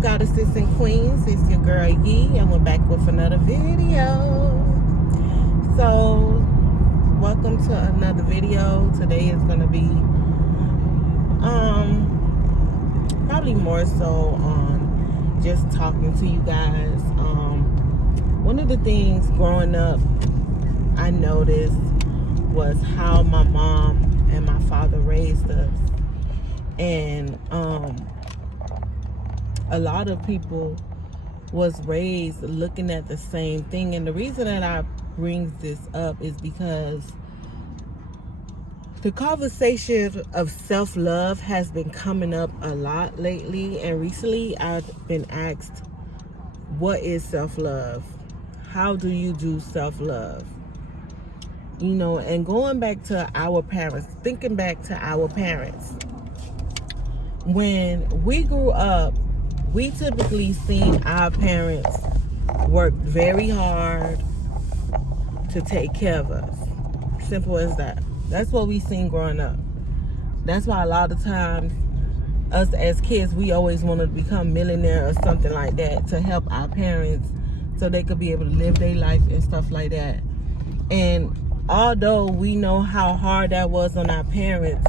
goddesses and queens, it's your girl Yee, and we're back with another video. So welcome to another video. Today is gonna be probably more so on just talking to you guys. One of the things growing up I noticed was how my mom and my father raised us, and a lot of people was raised looking at the same thing. And the reason that I bring this up is because the conversation of self-love has been coming up a lot lately, and recently I've been asked, what is self-love? How do you do self-love? You know, and going back to our parents, thinking back to our parents, when we grew up, we typically seen our parents work very hard to take care of us. Simple as that. That's what we seen growing up. That's why a lot of times, us as kids, we always wanted to become millionaire or something like that to help our parents so they could be able to live their life and stuff like that. And although we know how hard that was on our parents,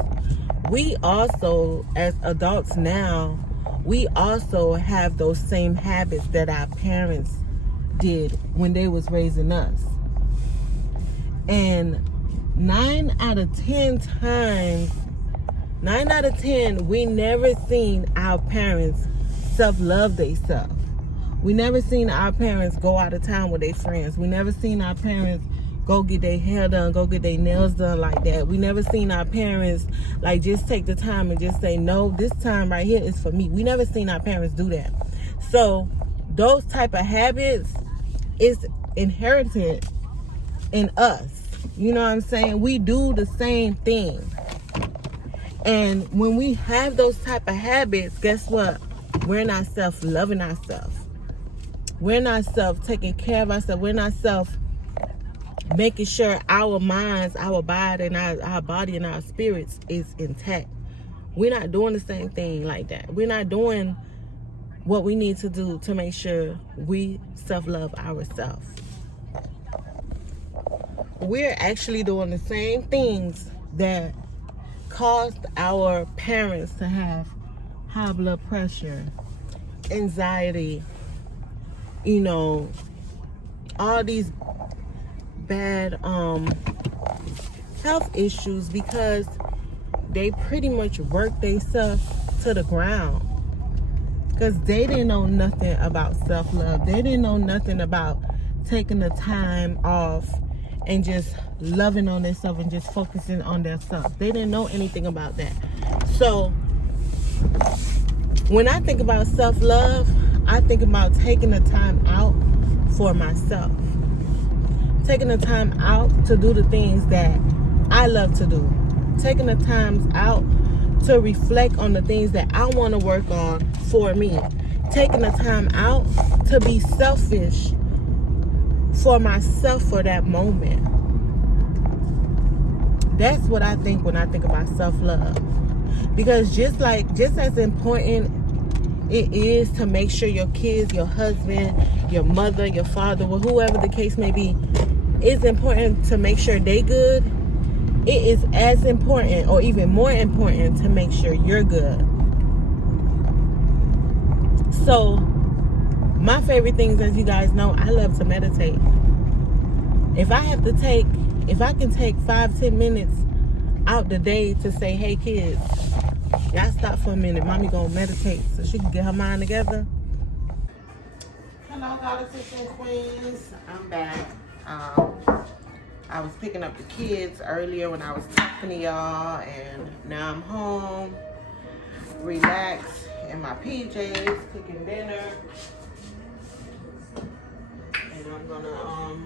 we also, as adults now, we also have those same habits that our parents did when they was raising us. And 9 out of 10 times, 9 out of 10, we never seen our parents self-love themselves. We never seen our parents go out of town with their friends. We never seen our parents go get their hair done, go get their nails done like that. We never seen our parents like just take the time and just say, no, this time right here is for me. We never seen our parents do that. So those type of habits is inherited in us. You know what I'm saying? We do the same thing. And when we have those type of habits, guess what? We're not self-loving ourselves. We're not self-taking care of ourselves. We're not making sure our minds, our body, and our body and our spirits is intact. We're not doing the same thing like that. We're not doing what we need to do to make sure we self-love ourselves. We're actually doing the same things that caused our parents to have high blood pressure, anxiety, you know, all these bad health issues, because they pretty much worked themselves to the ground, because they didn't know nothing about self-love. They didn't know nothing about taking the time off and just loving on themselves and just focusing on themselves. They didn't know anything about that. So when I think about self-love, I think about taking the time out for myself. Taking the time out to do the things that I love to do. Taking the time out to reflect on the things that I want to work on for me. Taking the time out to be selfish for myself for that moment. That's what I think when I think about self-love. Because just as important it is to make sure your kids, your husband, your mother, your father, or whoever the case may be, it's important to make sure they good. It is as important, or even more important, to make sure you're good. So my favorite things, as you guys know, I love to meditate. If I can take 5-10 minutes out the day to say, hey kids, y'all stop for a minute, mommy gonna meditate so she can get her mind together. Hello, goddesses and queens. I'm back. I was picking up the kids earlier when I was talking to y'all, and now I'm home, relaxed in my PJs, cooking dinner, and I'm gonna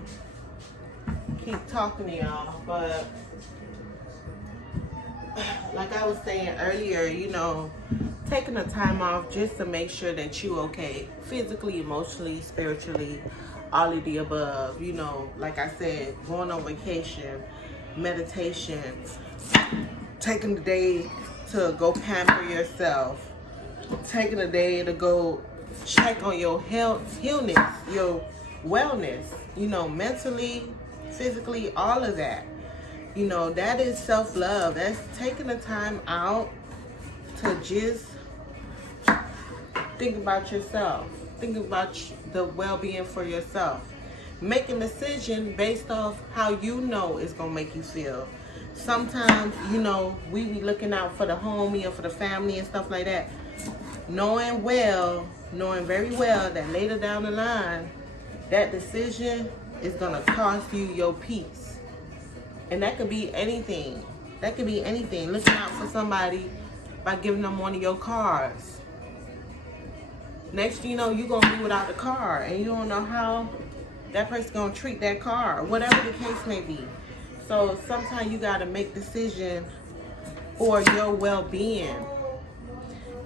keep talking to y'all. But like I was saying earlier, you know, taking the time off just to make sure that you okay, physically, emotionally, spiritually, all of the above. You know, like I said, going on vacation, meditation, taking the day to go pamper yourself, taking a day to go check on your health, your wellness, you know, mentally, physically, all of that. You know, that is self-love. That's taking the time out to just think about yourself. Think about the well-being for yourself. Make a decision based off how you know it's going to make you feel. Sometimes, you know, we be looking out for the homie or for the family and stuff like that. Knowing very well that later down the line, that decision is going to cost you your peace. And that could be anything. That could be anything. Looking out for somebody by giving them one of your cars. Next thing you know, you're going to be without the car. And you don't know how that person's going to treat that car. Whatever the case may be. So sometimes you got to make decisions for your well-being.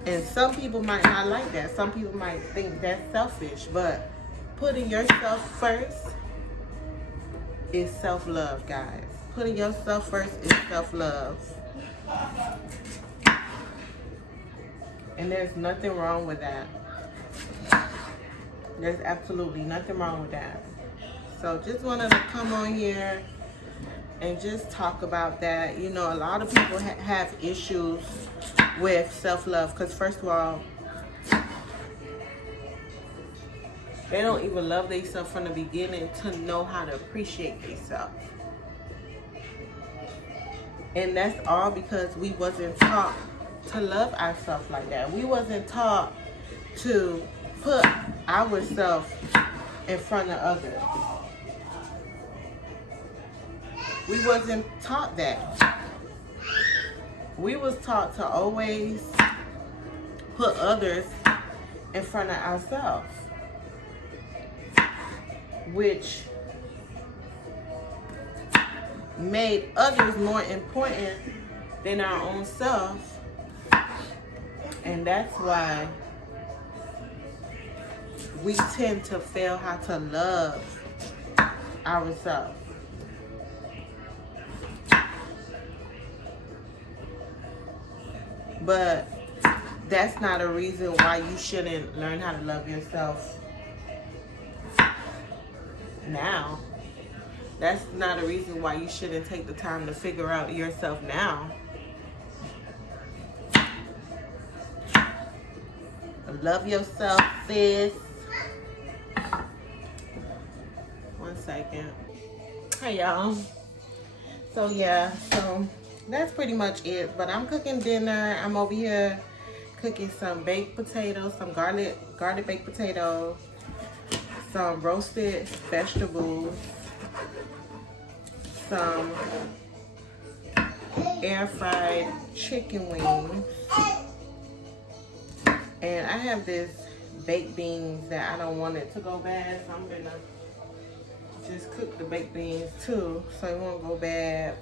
And some people might not like that. Some people might think that's selfish. But putting yourself first is self-love, guys. Putting yourself first is self-love. And there's nothing wrong with that. There's absolutely nothing wrong with that. So just wanted to come on here and just talk about that. You know, a lot of people have issues with self-love because, first of all, they don't even love themselves from the beginning to know how to appreciate themselves. And that's all because we wasn't taught to love ourselves like that. We wasn't taught to put ourselves in front of others. We wasn't taught that. We was taught to always put others in front of ourselves, which made others more important than our own self. And that's why we tend to fail how to love ourselves. But that's not a reason why you shouldn't learn how to love yourself now. That's not a reason why you shouldn't take the time to figure out yourself now. Love yourself, sis. One second. Hey, y'all. So that's pretty much it. But I'm cooking dinner. I'm over here cooking some baked potatoes, some garlic baked potatoes, some roasted vegetables, some air fried chicken wings, and I have this baked beans that I don't want it to go bad, so I'm gonna just cook the baked beans too so it won't go bad.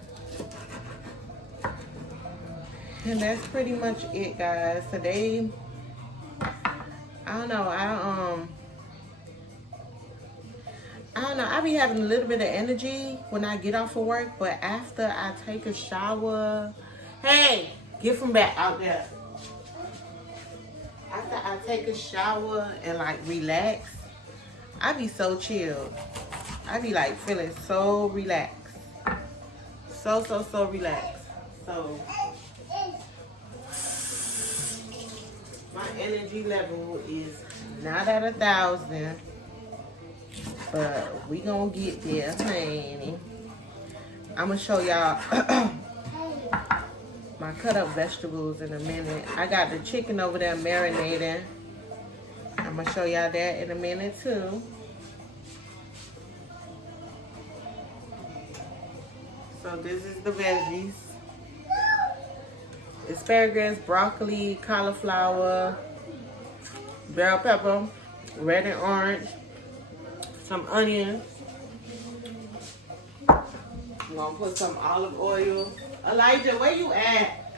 And that's pretty much it, guys. Today, I don't know, I be having a little bit of energy when I get off of work, but after I take a shower, hey, get from back out there. After I take a shower and like relax, I be so chilled. I be like feeling so relaxed. So relaxed. So my energy level is not at 1,000. But we gonna get there, honey. I'm gonna show y'all my cut up vegetables in a minute. I got the chicken over there marinating. I'm gonna show y'all that in a minute too. So this is the veggies. Asparagus, broccoli, cauliflower, bell pepper, red and orange, some onions. I'm gonna put some olive oil. Elijah, where you at?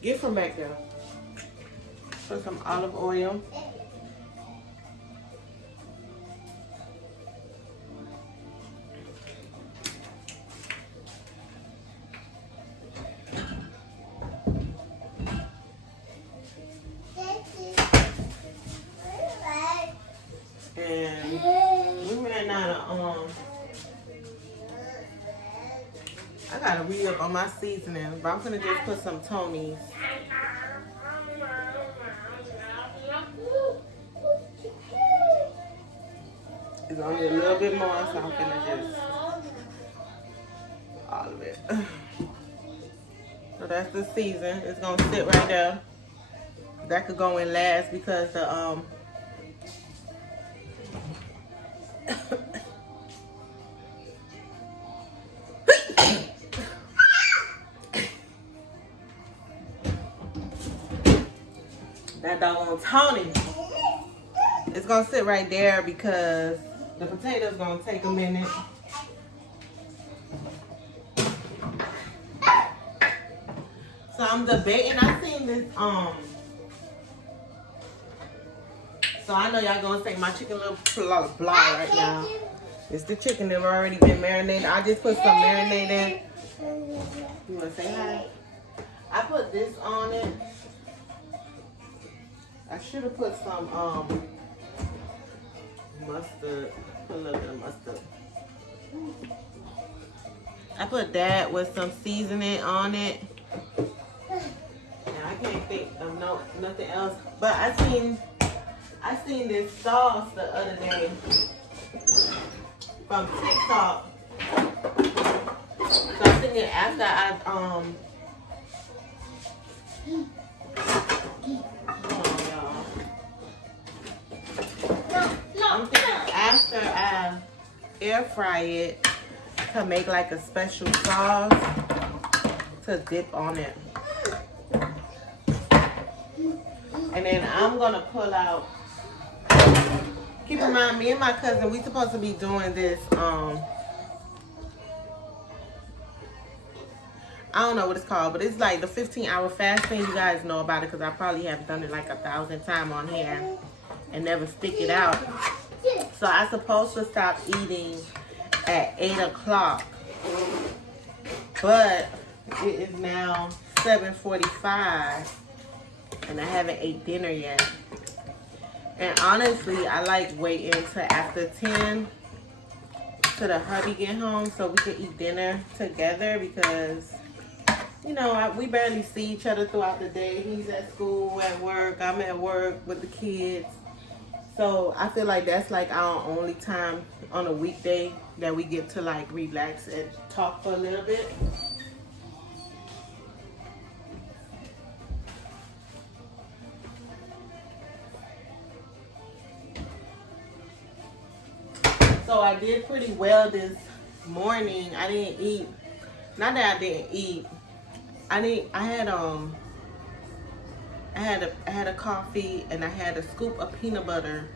Get from back there. Put some olive oil. re up on my seasoning, but I'm gonna just put some Tony's. It's only a little bit more, so I'm gonna just all of it. So that's the season. It's gonna sit right there. That could go in last because the that doggone Tony. It's gonna sit right there because the potato's gonna take a minute. So I'm debating. I seen this so I know y'all gonna say my chicken little blah right now. It's the chicken that already been marinated. I just put some marinade in. You wanna say hi? I put this on it. I should have put some mustard. Put a little bit of mustard. I put that with some seasoning on it. And I can't think of nothing else. But I seen this sauce the other day from TikTok. So I'm thinking after I'm thinking after I air fry it to make like a special sauce to dip on it. And then I'm gonna pull out. Keep in mind, me and my cousin, we supposed to be doing this. I don't know what it's called, but it's like the 15-hour fasting. You guys know about it because I probably have done it like 1,000 times on here and never stick it out. So I'm supposed to stop eating at 8 o'clock, but it is now 7:45 and I haven't ate dinner yet. And honestly, I like waiting till after 10 till the hubby get home so we can eat dinner together because, you know, we barely see each other throughout the day. He's at school, at work, I'm at work with the kids. So I feel like that's like our only time on a weekday that we get to like relax and talk for a little bit. So I did pretty well this morning. I didn't eat. Not that I didn't eat. I had a coffee and I had a scoop of peanut butter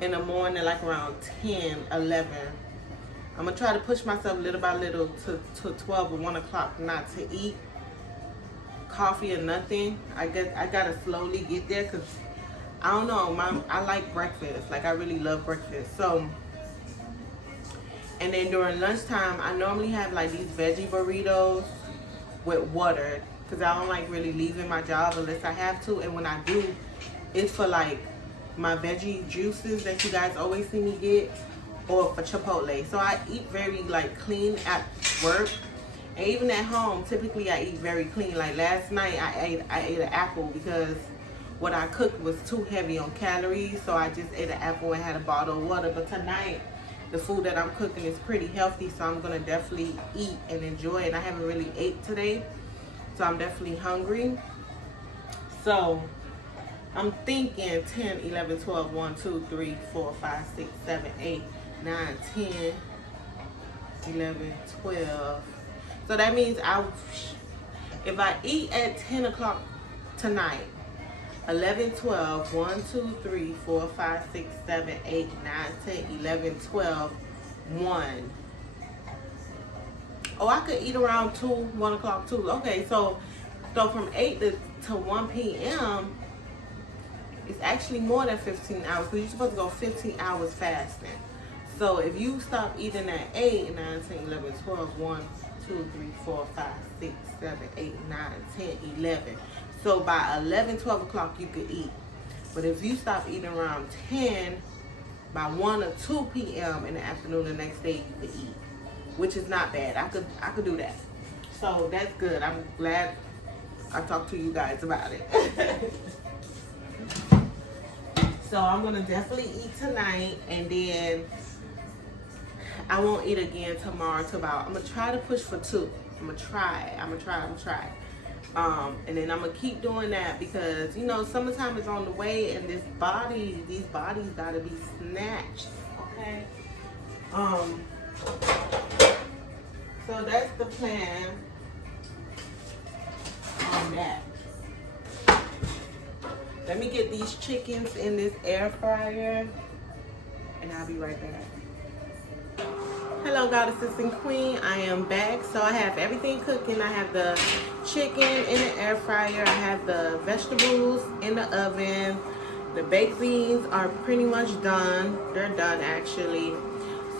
in the morning, like around 10, 11. I'm gonna try to push myself little by little to 12 or 1 o'clock not to eat coffee or nothing. I gotta slowly get there because I don't know. I like breakfast. Like I really love breakfast. So. And then during lunchtime, I normally have like these veggie burritos with water because I don't like really leaving my job unless I have to. And when I do, it's for like my veggie juices that you guys always see me get, or for Chipotle. So I eat very like clean at work, and even at home, typically I eat very clean. Like last night, I ate an apple because what I cooked was too heavy on calories. So I just ate an apple and had a bottle of water. But tonight, the food that I'm cooking is pretty healthy, so I'm gonna definitely eat and enjoy it. I haven't really ate today, so I'm definitely hungry. So I'm thinking 10, 11, 12, 1, 2, 3, 4, 5, 6, 7, 8, 9, 10, 11, 12. So that means if I eat at 10 o'clock tonight, 11, 12, 1, 2, 3, 4, 5, 6, 7, 8, 9, 10, 11, 12, 1. Oh, I could eat around 2, 1 o'clock too. Okay, so from 8 to 1 p.m., it's actually more than 15 hours because you're supposed to go 15 hours fasting. So if you stop eating at 8, 9, 10, 11, 12, 1, 2, 3, 4, 5, 6, 7, 8, 9, 10, 11. So by 11, 12 o'clock, you could eat. But if you stop eating around 10, by 1 or 2 p.m. in the afternoon the next day, you could eat, which is not bad. I could do that. So that's good. I'm glad I talked to you guys about it. So I'm gonna definitely eat tonight, and then I won't eat again tomorrow till about, I'm gonna try to push for 2. I'm gonna try. And then I'm gonna keep doing that because, you know, summertime is on the way, and these bodies gotta be snatched, okay? So that's the plan on that. Let me get these chickens in this air fryer, and I'll be right back. Hello, goddesses and queen. I am back. So I have everything cooking. I have the chicken in the air fryer. I have the vegetables in the oven. The baked beans are pretty much done. They're done actually.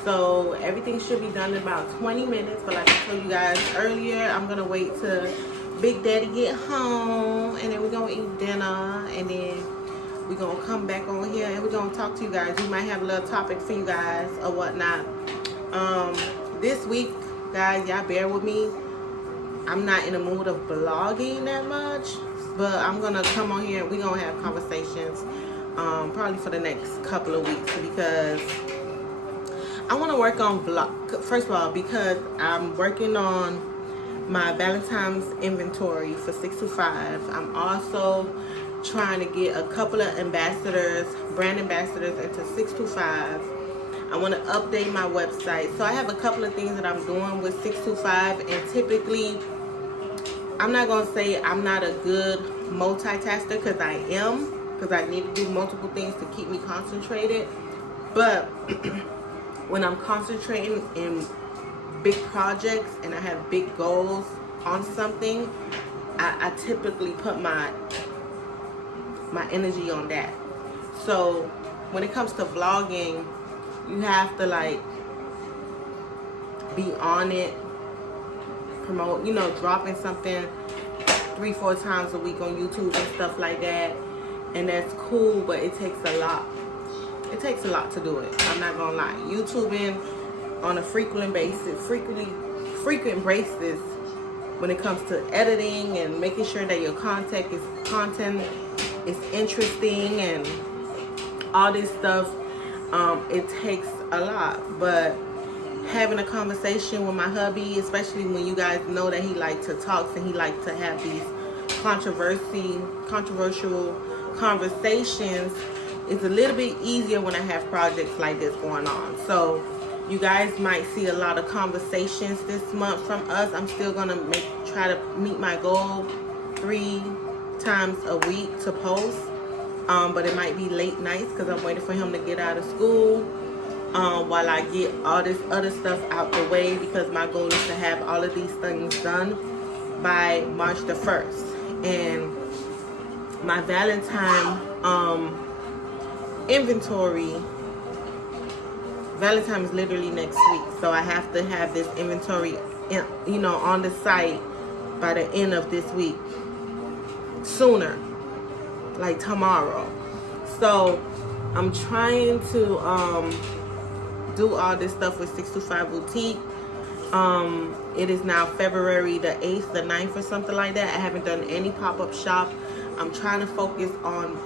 So everything should be done in about 20 minutes. But like I told you guys earlier, I'm gonna wait till Big Daddy get home, and then we're gonna eat dinner, and then we're gonna come back on here and we're gonna talk to you guys. We might have a little topic for you guys or whatnot. This week, guys, y'all bear with me. I'm not in the mood of vlogging that much, but I'm gonna come on here and we're gonna have conversations probably for the next couple of weeks, because I want to work on vlog. First of all, because I'm working on my Valentine's inventory for 625. I'm also trying to get a couple of ambassadors, brand ambassadors, into 625. I want to update my website. So I have a couple of things that I'm doing with 625, and typically, I'm not going to say I'm not a good multitasker, because I am, because I need to do multiple things to keep me concentrated. But when I'm concentrating in big projects and I have big goals on something, I typically put my energy on that. So when it comes to vlogging, you have to like be on it, promote, you know, dropping something 3-4 times a week on YouTube and stuff like that. And that's cool, but it takes a lot. It takes a lot to do it. I'm not gonna lie. YouTubing on a frequent basis when it comes to editing and making sure that your content is interesting and all this stuff. It takes a lot, but having a conversation with my hubby, especially when you guys know that he likes to talk and he likes to have these controversial conversations, it's a little bit easier when I have projects like this going on. So you guys might see a lot of conversations this month from us. I'm still gonna try to meet my goal 3 times a week to post. But it might be late nights because I'm waiting for him to get out of school while I get all this other stuff out the way, because my goal is to have all of these things done by March the 1st. And my Valentine inventory, Valentine is literally next week, so I have to have this inventory, you know, on the site by the end of this week, sooner, like tomorrow. So I'm trying to do all this stuff with 625 Boutique. It is now February the 8th, the 9th, or something like that. I haven't done any pop-up shop. I'm trying to focus on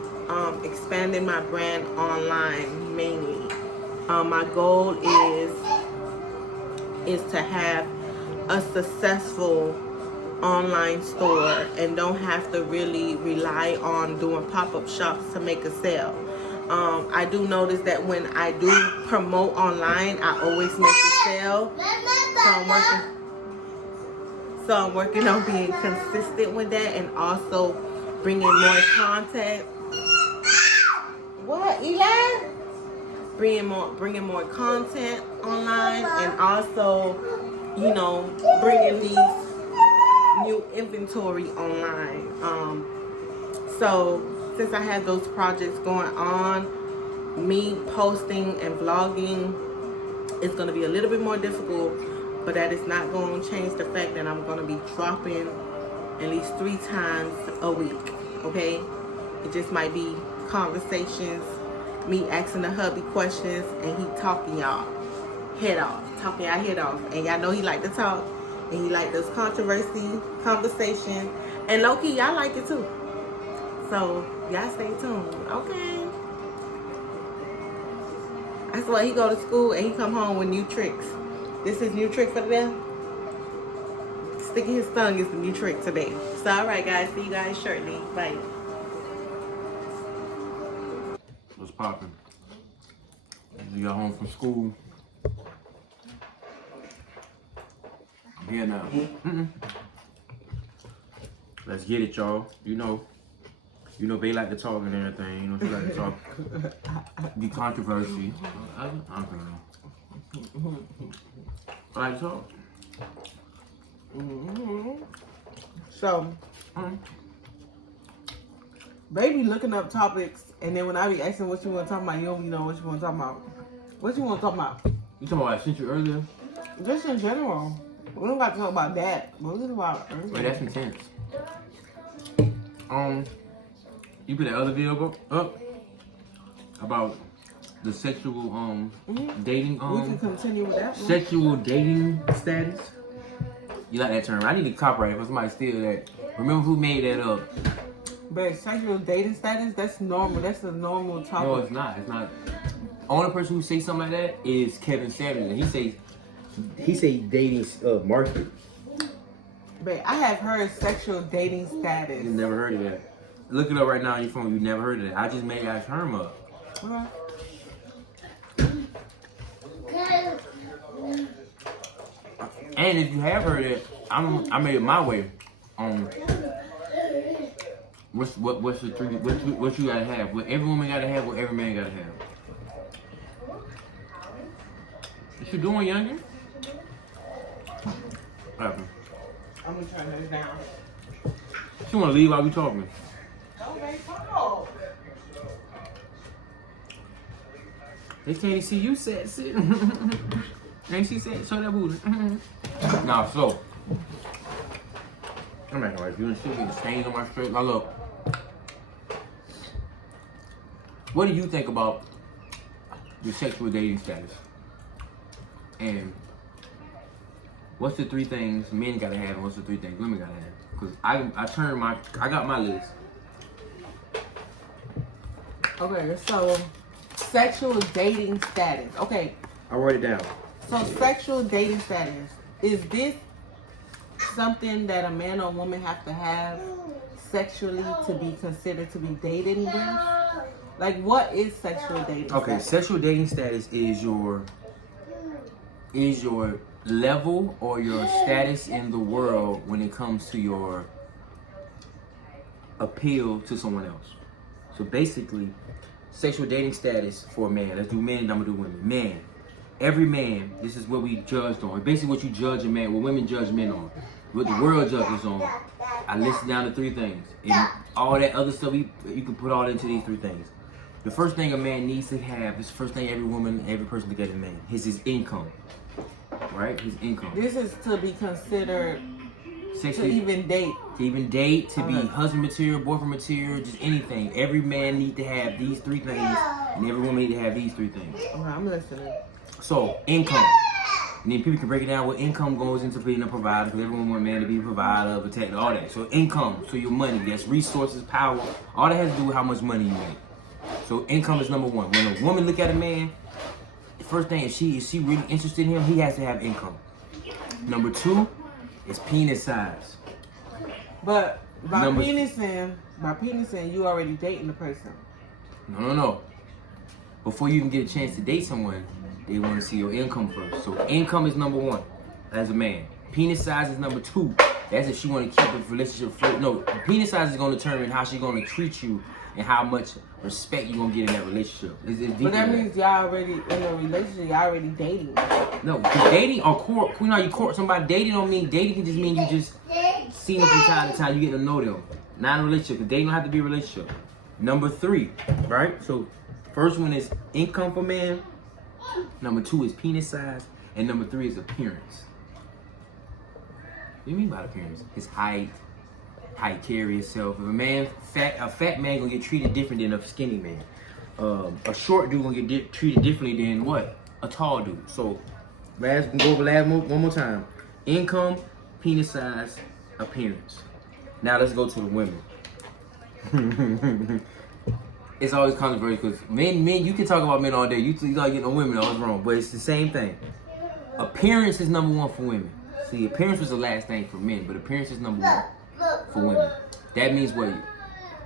expanding my brand online mainly. My goal is to have a successful online store and don't have to really rely on doing pop-up shops to make a sale. I do notice that when I do promote online, I always make a sale. So I'm working on being consistent with that, and also bringing more content. What, Eli? Bringing more content online, and also, you know, bringing these new inventory online. So since I have those projects going on, me posting and vlogging is going to be a little bit more difficult, but that is not going to change the fact that I'm going to be dropping at least 3 times a week. Okay, it just might be conversations, me asking the hubby questions, and he talking y'all head off, and y'all know he like to talk. And he like those controversy conversation. And low-key, y'all like it too. So, y'all stay tuned. Okay. That's why he go to school and he come home with new tricks. This is new trick for the day. Sticking his tongue is the new trick today. So, alright guys. See you guys shortly. Bye. What's poppin'? You got home from school. I'm here now. Let's get it, y'all. You know, they like to talk and everything. You know, she like to talk. Be controversy. I don't know. I like to talk. So, baby looking up topics, and then when I be asking what you want to talk about, you don't even know what you want to talk about. What you want to talk about? You talking about I sent you earlier? Just in general. We don't got to talk about that. But we talk about everything. Wait, that's intense. You put that other video up about the sexual dating we can continue with that one. Sexual dating status. You like that term? I need to copyright it for somebody steal that. Remember who made that up? But sexual dating status, that's normal. That's a normal topic. No, it's not. It's not. Only person who say something like that is Kevin Samuels, and he say dating market. But I have heard sexual dating status. You never heard of that. Look it up right now on your phone. You never heard of that. I just made that term up. Okay. And if you have heard it, I made it my way. What's the three? What you gotta have? What every woman gotta have? What every man gotta have? What you doing, youngin? What happened? I'm gonna turn this down. She wanna leave while we talking. Okay, talk. They can't even see you sit. Ain't she said, show that booty. Nah, so. I'm acting like you and shit, get stains on my shirt. Now look. What do you think about your sexual dating status? And what's the three things men gotta have and what's the three things women gotta have? Because I got my list. Okay, so sexual dating status. Okay. I wrote it down. So sexual dating status, is this something that a man or woman have to have sexually to be considered to be dated with? Like, what is sexual dating status? Sexual dating status is your level or your status in the world when it comes to your appeal to someone else. So basically, sexual dating status for a man. Let's do men and I'm gonna do women. Man. Every man, this is what we judged on. Basically what you judge a man, what women judge men on. What the world judges on. I listed down the three things. And all that other stuff, you can put all into these three things. The first thing a man needs to have, this is the first thing every woman, every person look at a man, is his income. Right? His income. This is to be considered sexually, to even date. To even date, to be husband material, boyfriend material, just anything. Every man needs to have these three things, and every woman needs to have these three things. Okay, I'm listening. So, income. And then people can break it down what income goes into being a provider, because everyone wants a man to be a provider, protector, all that. So income, so your money, that's resources, power, all that has to do with how much money you make. So income is number one. When a woman look at a man, the first thing is she really interested in him, he has to have income. Number two is penis size. But by penising, you already dating the person. No. Before you even get a chance to date someone, they want to see your income first. So income is number one as a man. Penis size is number two. That's if she want to keep the relationship afloat. No, penis size is going to determine how she's going to treat you and how much respect you're going to get in that relationship. But that means y'all already in a relationship, y'all already dating. No, dating or court, you know, you court somebody. Dating don't mean, dating can just mean you just see them from time to time, you get to know them. Not a relationship, because dating don't have to be a relationship. Number three, right? So first one is income for man. Number two is penis size. And number three is appearance. What do you mean by appearance? His height, how he carry himself. If a man, a fat man gonna get treated different than a skinny man. A short dude gonna get treated differently than what? A tall dude. So, one more time. Income, penis size, appearance. Now let's go to the women. It's always controversial because men, you can talk about men all day. You like getting on women, all wrong, but it's the same thing. Appearance is number one for women. See, appearance was the last thing for men, but appearance is number one for women. That means what?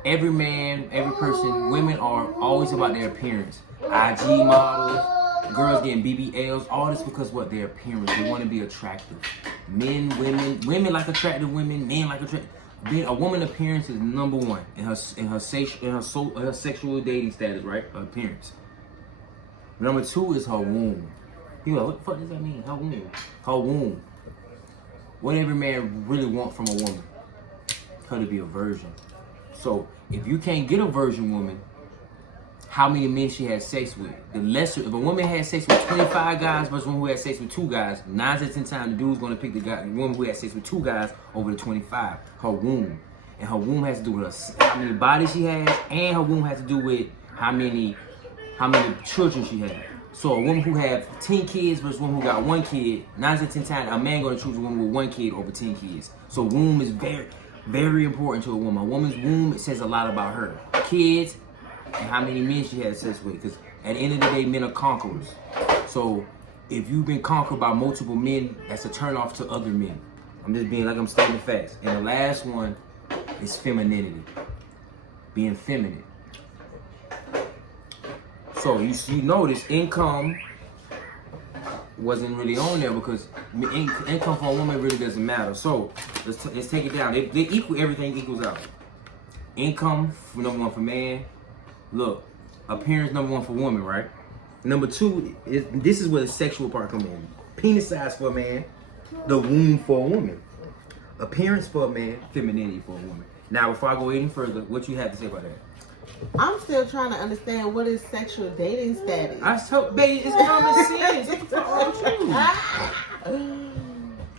Every man, every person, women are always about their appearance. IG models, girls getting BBLs, all this because what? Their appearance. They want to be attractive. Men, women like attractive women, men like attractive. A woman appearance is number one in her sexual dating status, right? Her appearance. Number two is her womb. You know, what the fuck does that mean? Her womb. Her womb. What every man really want from a woman? Her to be a virgin. So if you can't get a virgin woman, how many men she has sex with? The lesser, if a woman has sex with 25 guys versus one who has sex with 2 guys, 9 out of 10 times the dude's gonna pick the woman who has sex with 2 guys over the 25. Her womb. And her womb has to do with how many bodies she has, and her womb has to do with how many children she has. So a woman who have 10 kids versus one who got 1 kid, 9 out of 10 times a man gonna choose a woman with 1 kid over 10 kids. So womb is very, very important to a woman. A woman's womb, it says a lot about her. Kids, and how many men she has sex with. Because at the end of the day, men are conquerors. So if you've been conquered by multiple men, that's a turn off to other men. I'm just being like I'm stating facts. And the last one is femininity. Being feminine. So you notice income wasn't really on there because income for a woman really doesn't matter. So let's take it down. They equal, everything equals out. Income, number one for man. Look, appearance number one for woman, right? Number two is this is where the sexual part comes in. Penis size for a man, the womb for a woman. Appearance for a man, femininity for a woman. Now, before I go any further, what you have to say about that? I'm still trying to understand what is sexual dating status. I told, baby, it's common sense. It's all true.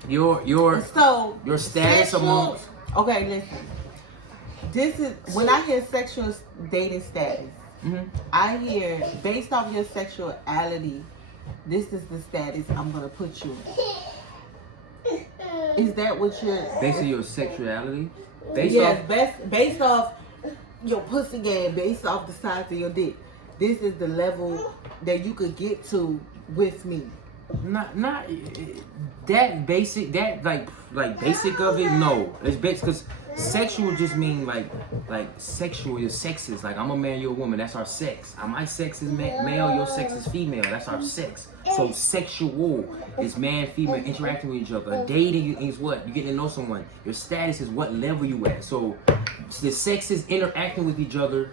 Your status amongst. Okay, listen. This is when I hear sexual dating status. I hear based off your sexuality, this is the status I'm gonna put you in. Is that what you're? Based on your sexuality? Based off your pussy game, based off the size of your dick. This is the level that you could get to with me. Not that basic. That like basic of it. No, it's basic because sexual just mean like sexual. Your sex is like I'm a man, you're a woman. That's our sex. My sex is male, your sex is female. That's our sex. So sexual is man, female interacting with each other. Dating is what you getting to know someone. Your status is what level you at. So the sexes interacting with each other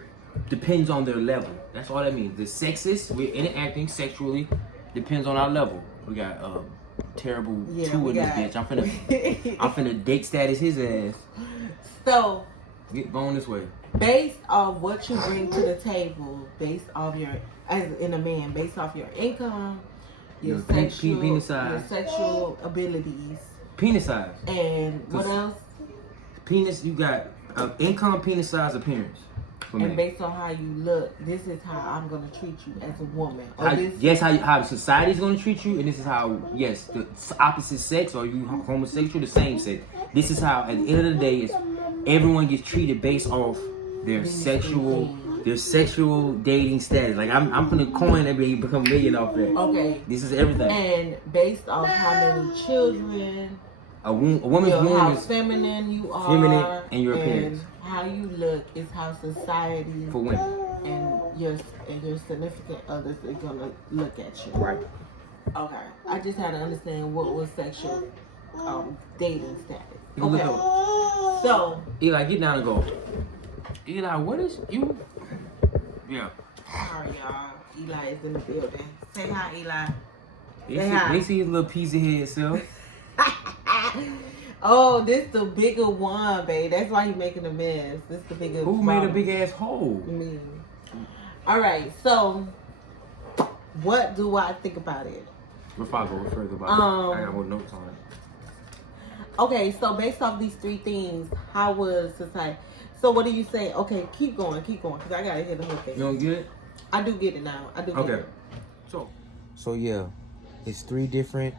depends on their level. That's all that means. The sexes we're interacting sexually depends on our level. We got terrible 2 in this bitch. I'm finna date status his ass. So get going this way. Based off what you bring to the table, based off your as in a man, based off your income, your penis size, your sexual abilities, penis size, and what else? Penis. You got income, penis size, appearance. And based on how you look, this is how I'm gonna treat you as a woman. How society's gonna treat you, and this is how the opposite sex or you homosexual, the same sex. This is how at the end of the day is everyone gets treated based off their sexual dating status. Like I'm gonna coin and become a million off that. Okay. This is everything. And based off how many children, a woman's womb how is feminine you are, feminine, and your appearance. How you look is how society for women and your significant others are gonna look at you. Right. Okay. I just had to understand what was sexual dating status. Okay. So Eli, get down and go. Eli, what is you? Yeah. Sorry, y'all. Eli is in the building. Say hi, Eli. They see his little piece of head self. Oh, this the bigger one, babe. That's why he's making a mess. This the bigger. Who made a big ass hole? Me. All right. So, what do I think about it? Before I go further about it, I got more notes on it. Okay, so based off these 3 things, how was society? So what do you say? Okay, keep going, because I gotta hit the whole thing. You don't get it? I do get it now. I do. Get it. So yeah, it's 3 different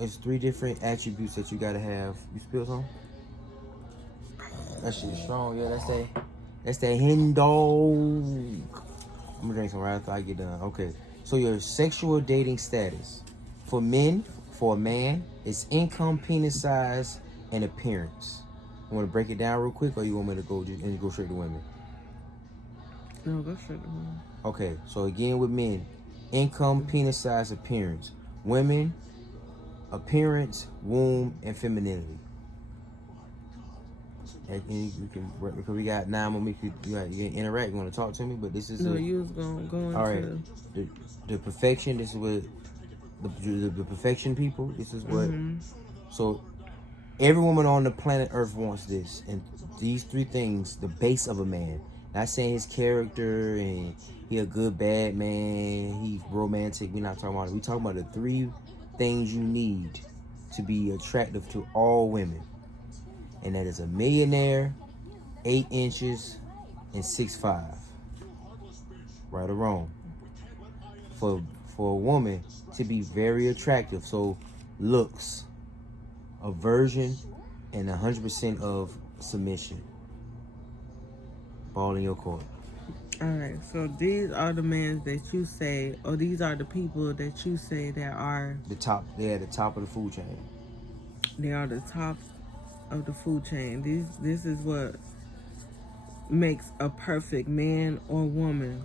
It's 3 different attributes that you gotta have. You spill some? That shit's strong, yeah. That's that hen dog. I'm gonna drink some right after I get done. Okay. So your sexual dating status. For men, for a man, it's income, penis size, and appearance. You wanna break it down real quick, or you want me to go straight to women? No, go straight to women. Okay, so again with men, income, penis size, appearance. Women, appearance, womb, and femininity. And you can, because we got 9 more minutes, you interact, you want to talk to me, but this is you was going all right. into The perfection. This is what the perfection people. This is what. So every woman on the planet Earth wants this, and these 3 things, the base of a man. Not saying his character and he a good bad man, he's romantic. We're not talking about it. We talking about the 3 things you need to be attractive to all women. And that is a millionaire, 8 inches, and 6'5". Right or wrong. For a woman to be very attractive, so looks, aversion, and 100% of submission. Ball in your court. All right, so these are the men that you say, or these are the people that you say that are the top. They're at the top of the food chain. They are the top of the food chain. This is what makes a perfect man or woman.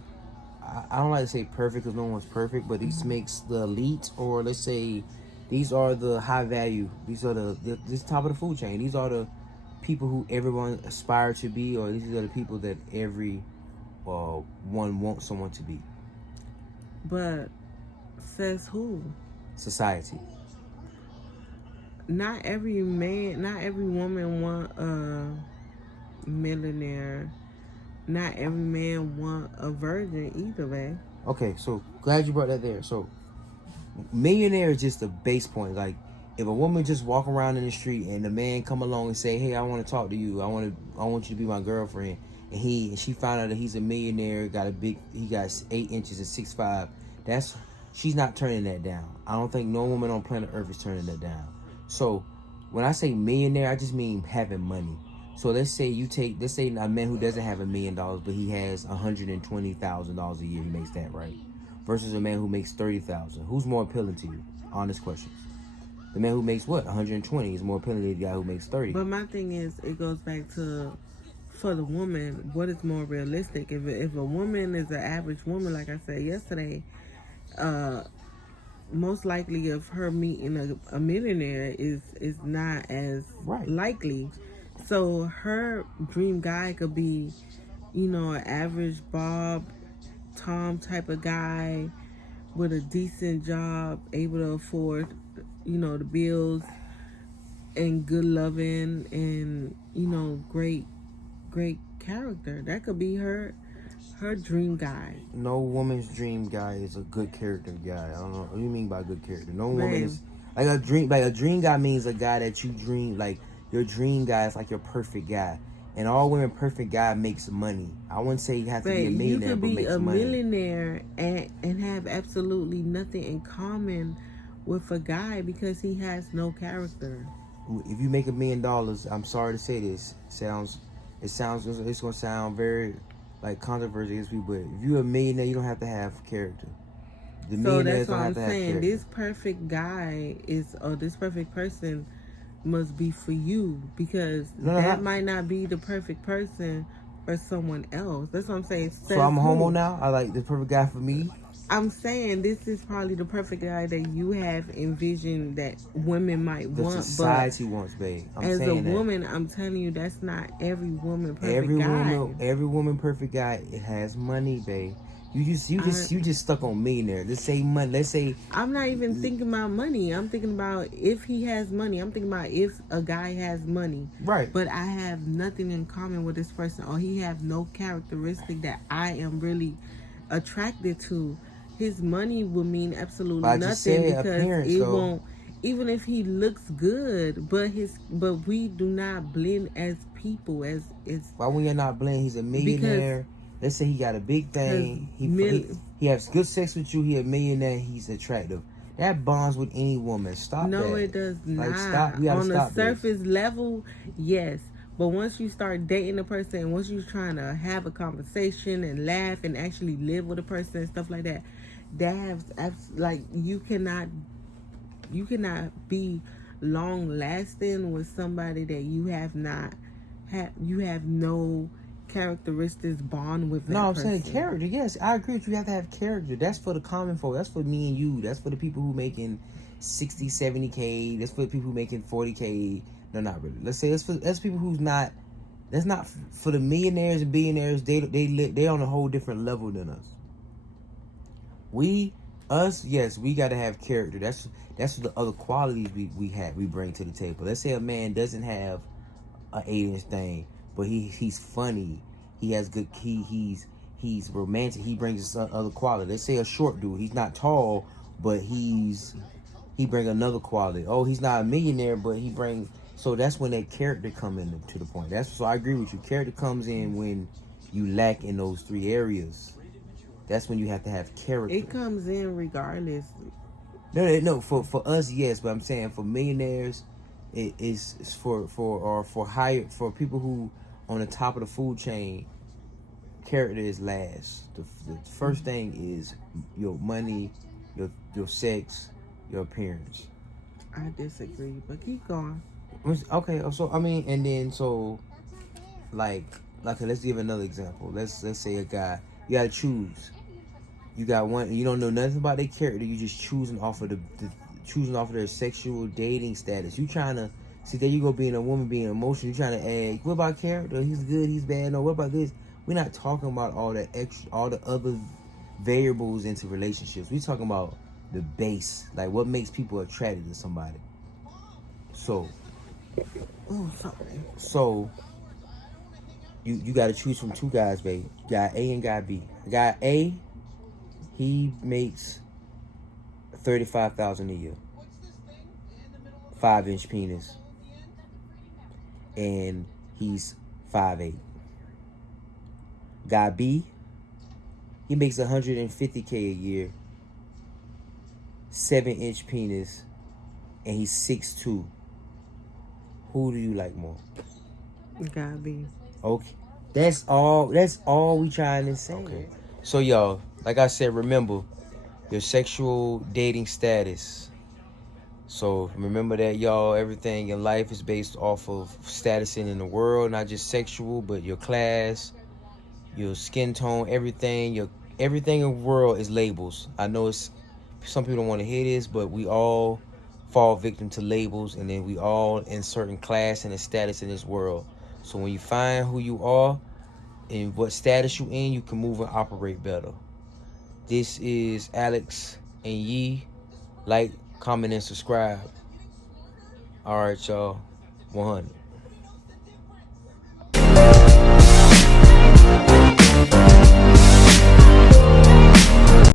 I don't like to say perfect because no one's perfect, but this makes the elite, or let's say these are the high value. These are this top of the food chain. These are the people who everyone aspires to be, or these are the people that every one wants someone to be. But says who? Society. Not every man, not every woman want a millionaire. Not every man want a virgin either, man. Okay, so glad you brought that there. So millionaire is just the base point. Like if a woman just walk around in the street and a man come along and say, "Hey, I want to talk to you. I want you to be my girlfriend," and she found out that he's a millionaire, he got 8 inches and 6'5". She's not turning that down. I don't think no woman on planet Earth is turning that down. So when I say millionaire, I just mean having money. So let's say a man who doesn't have $1 million, but he has $120,000 a year. He makes that, right? Versus a man who makes $30,000. Who's more appealing to you? Honest questions. The man who makes what? 120 is more appealing to the guy who makes 30. But my thing is, it goes back to, for the woman, what is more realistic? If a woman is an average woman, like I said yesterday, most likely of her meeting a millionaire is not as likely. So her dream guy could be, an average Bob, Tom type of guy with a decent job, able to afford, the bills, and good loving, and great character. That could be her dream guy. No woman's dream guy is a good character guy. I don't know what do you mean by good character. No woman is like a dream. Like a dream guy means a guy that you dream. Like your dream guy is like your perfect guy. And all women perfect guy makes money. I wouldn't say you have to be a millionaire, but makes money. You could be a millionaire and have absolutely nothing in common with a guy because he has no character. If you make $1 million, I'm sorry to say this, it's gonna sound very like controversial against people, but if you're a millionaire, you don't have to have character. So that's what I'm saying. This perfect guy this perfect person must be for you, because that might not be the perfect person for someone else. That's what I'm saying. So I'm a homo now? I like the perfect guy for me? I'm saying this is probably the perfect guy that you have envisioned that women might want. The society wants, babe. As a woman, I'm telling you, that's not every woman perfect guy. Every woman perfect guy, it has money, babe. You just stuck on millionaire. Let's say money. Let's say I'm not even thinking about money. I'm thinking about if he has money. I'm thinking about if a guy has money. Right. But I have nothing in common with this person, or he have no characteristic that I am really attracted to. His money will mean absolutely nothing because it won't. Even if he looks good, but we do not blend as people. As why when you're not blend? He's a millionaire. Let's say he got a big thing. He has good sex with you. He a millionaire. He's attractive. that bonds with any woman. Stop that. No, it does not. Like, stop. We gotta On stop the surface level, yes. But once you start dating a person, once you're trying to have a conversation and laugh and actually live with a person and stuff like that, like you cannot be long lasting with somebody that you have no characteristics bond with. No, I'm saying character. Yes, I agree with you. You have to have character. That's for the common folk. That's for me and you. That's for the people who making 60, 70K. That's for the people who making 40K. No, not really. Let's say that's people who's not. That's not for the millionaires and billionaires. They on a whole different level than us. Yes, we gotta have character. That's the other qualities we bring to the table. Let's say a man doesn't have an 8-inch thing, but he's funny. He has good. He's romantic. He brings other quality. Let's say a short dude. He's not tall, but he brings another quality. Oh, he's not a millionaire, but he brings. So that's when that character come into the point. So I agree with you. Character comes in when you lack in those 3 areas. That's when you have to have character. It comes in regardless. No. For us, yes, but I'm saying for millionaires, it's for people who on the top of the food chain. Character is last. The first thing is your money, your sex, your appearance. I disagree, but keep going. Okay, so I mean, and then so, like let's give another example. Let's say a guy, you gotta choose. You got one. You don't know nothing about their character. You just choosing off of choosing off of their sexual dating status. You trying to see, there you go, being a woman, being emotional. You trying to add, what about character? He's good, he's bad. No, what about this? We're not talking about all the other variables into relationships. We're talking about the base, like what makes people attracted to somebody. So, you got to choose from 2 guys, babe. Guy A and guy B. Guy A, he makes $35,000 a year, 5-inch penis, and he's 5'8". Guy B, he makes $150K a year, 7-inch penis, and he's 6'2". Who do you like more? Gotta be. Okay, that's all we trying to say. Okay. So y'all, like I said, remember your sexual dating status. So remember that, y'all. Everything in life is based off of status in the world, not just sexual, but your class, your skin tone, everything in the world is labels. I know some people don't want to hear this, but we all fall victim to labels, and then we all in certain class and a status in this world. So when you find who you are and what status you in, you can move and operate better. This is Alex and Yee. Like, comment, and subscribe. All right, y'all. 100.